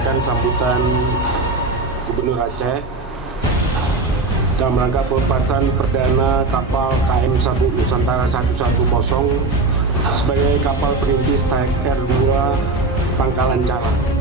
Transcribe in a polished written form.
menyampaikan sambutan Gubernur Aceh dalam rangka pelepasan perdana kapal KM Sabuk Nusantara 110 sebagai kapal perintis TKR 2 Pangkalan Cala.